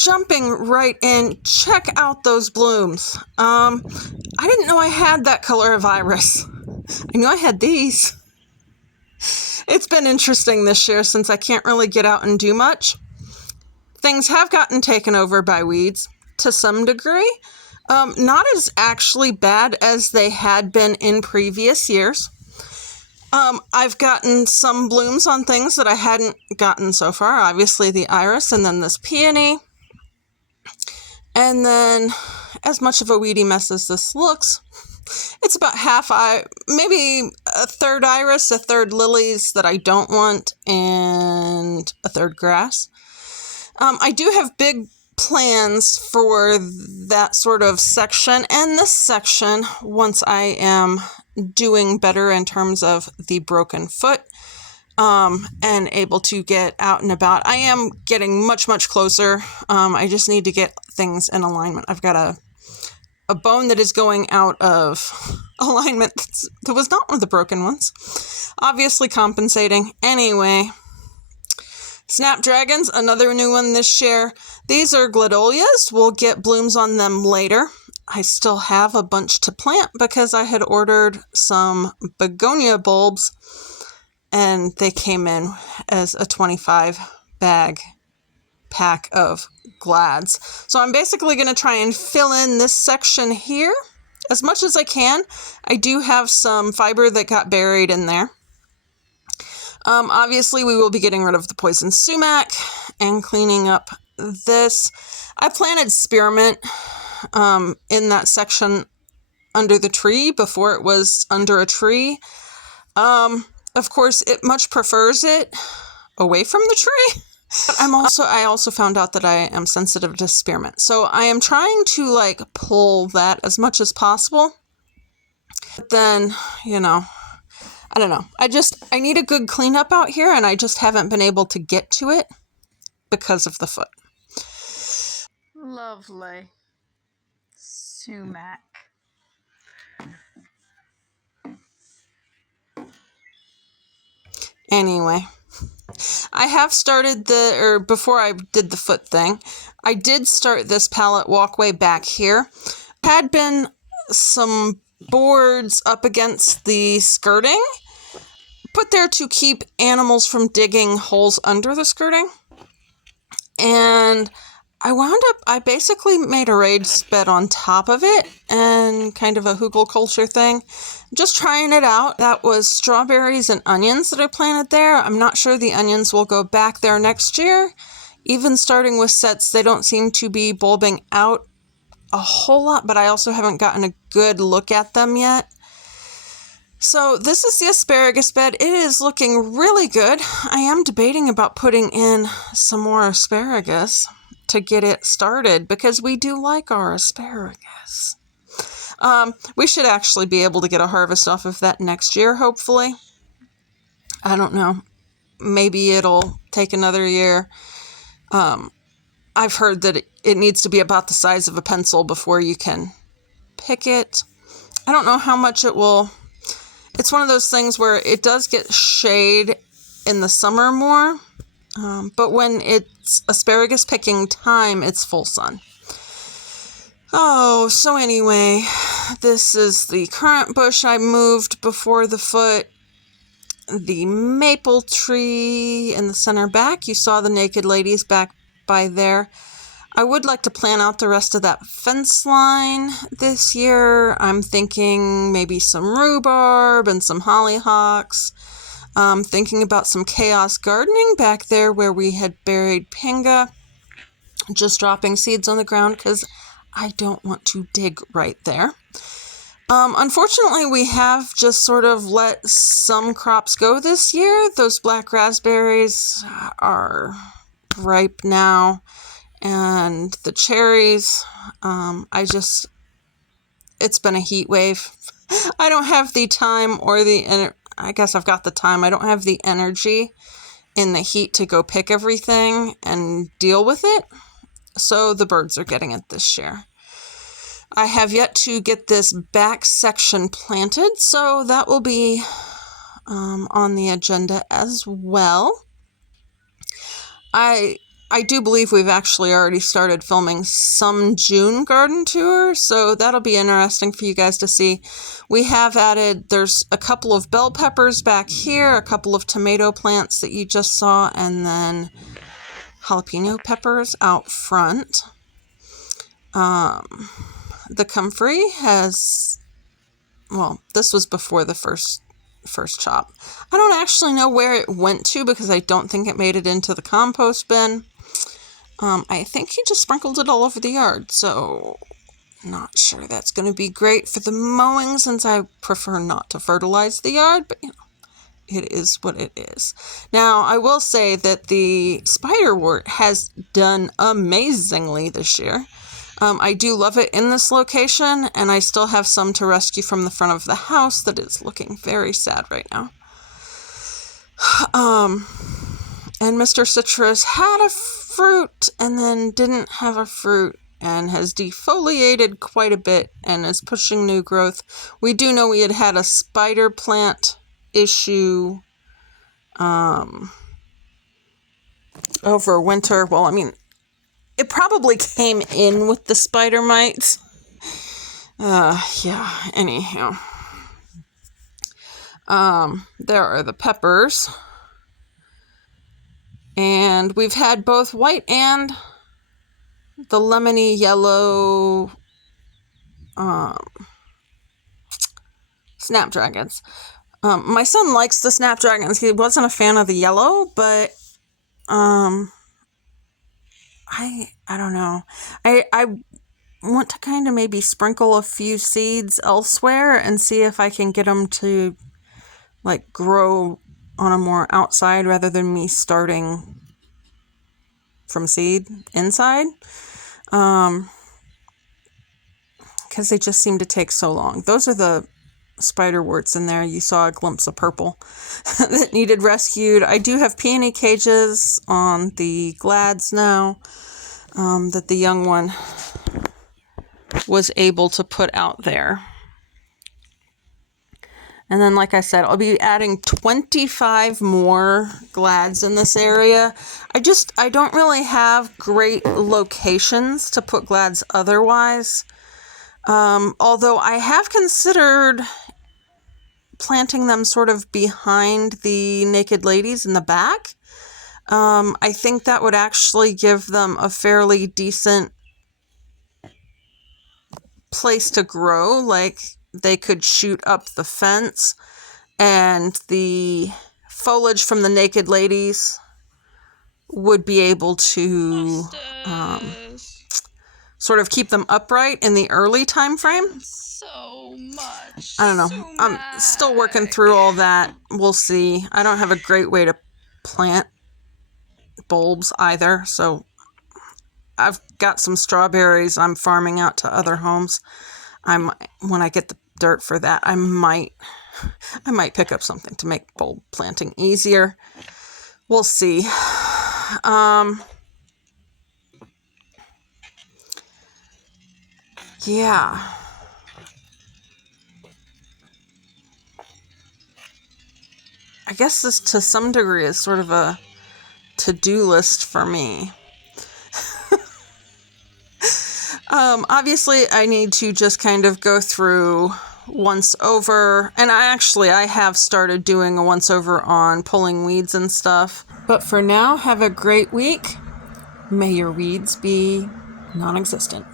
jumping right in, check out those blooms. I didn't know I had that color of iris. I knew I had these. It's been interesting this year since I can't really get out and do much. Things have gotten taken over by weeds to some degree. Not as actually bad as they had been in previous years. I've gotten some blooms on things that I hadn't gotten so far. Obviously the iris and then this peony. And then, as much of a weedy mess as this looks, it's about half, maybe a third iris, a third lilies that I don't want, and a third grass. I do have big plans for that sort of section and this section once I am doing better in terms of the broken foot and able to get out and about. I am getting much, much closer. I just need to get things in alignment. I've got a bone that is going out of alignment that was not one of the broken ones. Obviously compensating. Anyway, snapdragons, another new one this year. These are gladiolus. We'll get blooms on them later. I still have a bunch to plant because I had ordered some begonia bulbs and they came in as a 25 bag pack of glads. So I'm basically going to try and fill in this section here as much as I can. I do have some fiber that got buried in there. Obviously we will be getting rid of the poison sumac and cleaning up this. I planted spearmint in that section under the tree before it was under a tree. Of course, it much prefers it away from the tree. But I also found out that I am sensitive to spearmint. So I am trying to pull that as much as possible. But then, I don't know. I need a good cleanup out here and I just haven't been able to get to it because of the foot. Lovely. Sumac. Anyway, I have started before I did the foot thing, I did start this pallet walkway back here. Had been some boards up against the skirting, put there to keep animals from digging holes under the skirting. And I basically made a raised bed on top of it and kind of a hugelkultur thing. Just trying it out. That was strawberries and onions that I planted there. I'm not sure the onions will go back there next year. Even starting with sets, they don't seem to be bulbing out a whole lot, but I also haven't gotten a good look at them yet. So this is the asparagus bed. It is looking really good. I am debating about putting in some more asparagus to get it started because we do like our asparagus. We should actually be able to get a harvest off of that next year, hopefully. I don't know. Maybe it'll take another year. I've heard that it needs to be about the size of a pencil before you can pick it. I don't know how much it will. It's one of those things where it does get shade in the summer more. But when it's asparagus picking time, it's full sun. Oh, so anyway, this is the currant bush I moved before the foot. The maple tree in the center back. You saw the naked ladies back by there. I would like to plan out the rest of that fence line this year. I'm thinking maybe some rhubarb and some hollyhocks. Thinking about some chaos gardening back there where we had buried pinga. Just dropping seeds on the ground because I don't want to dig right there. Unfortunately, we have just sort of let some crops go this year. Those black raspberries are ripe now. And the cherries, it's been a heat wave. I don't have the time or I guess I've got the time. I don't have the energy in the heat to go pick everything and deal with it. So the birds are getting it this year. I have yet to get this back section planted, so that will be on the agenda as well. I I do believe we've actually already started filming some June garden tour, so that'll be interesting for you guys to see. We have added, there's a couple of bell peppers back here, a couple of tomato plants that you just saw, and then jalapeno peppers out front. The comfrey has, well, this was before the first chop. I don't actually know where it went to because I don't think it made it into the compost bin. I think he just sprinkled it all over the yard, so not sure that's going to be great for the mowing since I prefer not to fertilize the yard, but you know, it is what it is. Now, I will say that the spiderwort has done amazingly this year. I do love it in this location, and I still have some to rescue from the front of the house that is looking very sad right now. And Mr. Citrus had a fruit and then didn't have a fruit and has defoliated quite a bit and is pushing new growth. We do know we had a spider plant issue over winter. Well, I mean, it probably came in with the spider mites. Yeah, anyhow. There are the peppers. And we've had both white and the lemony yellow snapdragons. My son likes the snapdragons. He wasn't a fan of the yellow, but I don't know. I want to kind of maybe sprinkle a few seeds elsewhere and see if I can get them to like grow on a more outside rather than me starting from seed inside. Because they just seem to take so long. Those are the spiderworts in there. You saw a glimpse of purple that needed rescued. I do have peony cages on the glads now that the young one was able to put out there. And then, like I said, I'll be adding 25 more glads in this area. I don't really have great locations to put glads otherwise. Although I have considered planting them sort of behind the naked ladies in the back. I think that would actually give them a fairly decent place to grow. Like, they could shoot up the fence and the foliage from the naked ladies would be able to sort of keep them upright in the early time frame. So much. I don't know. I'm still working through all that. We'll see. I don't have a great way to plant bulbs either, so I've got some strawberries I'm farming out to other homes. When I get the dirt for that, I might pick up something to make bulb planting easier. We'll see. Yeah. I guess this to some degree is sort of a to-do list for me. Obviously, I need to just kind of go through once over, and I have started doing a once over on pulling weeds and stuff. But for now, have a great week. May your weeds be non-existent.